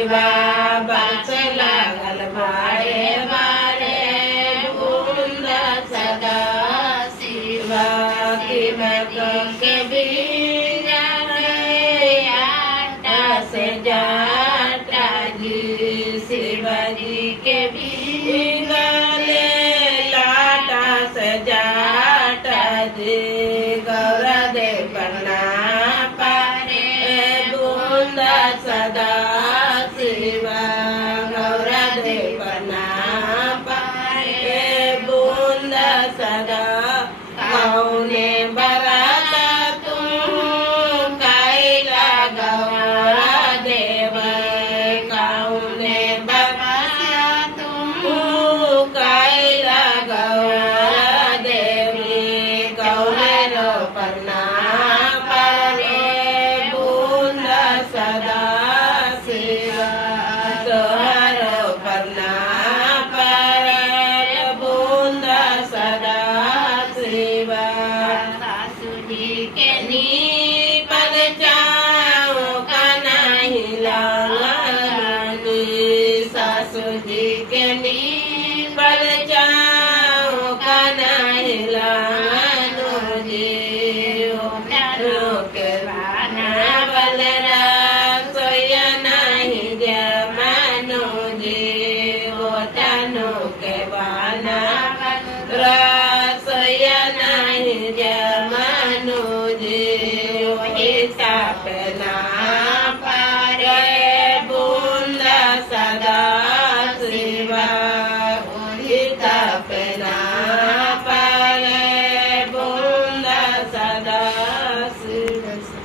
शिवा बस लागल बारे बारे बूंद सदा शिवा की मैं के बिना आटा से जाटा जी शिवाजी के बिना लाटा से जाटा जी गौरा दे बना पारे बूंद सदा शिवा गौरा दे बना पारे बूंद सदा कौने बराता तुम कैला गौरा देव कौने बराता तुम कैला गौरा देवी गौरे पन्ना पारे बूंद सदा शिवा तोहरो पन्ना पारे बूंद सदा शिवा सासू जी के नी पद चाओ का नहीं लानी सासू जी के नी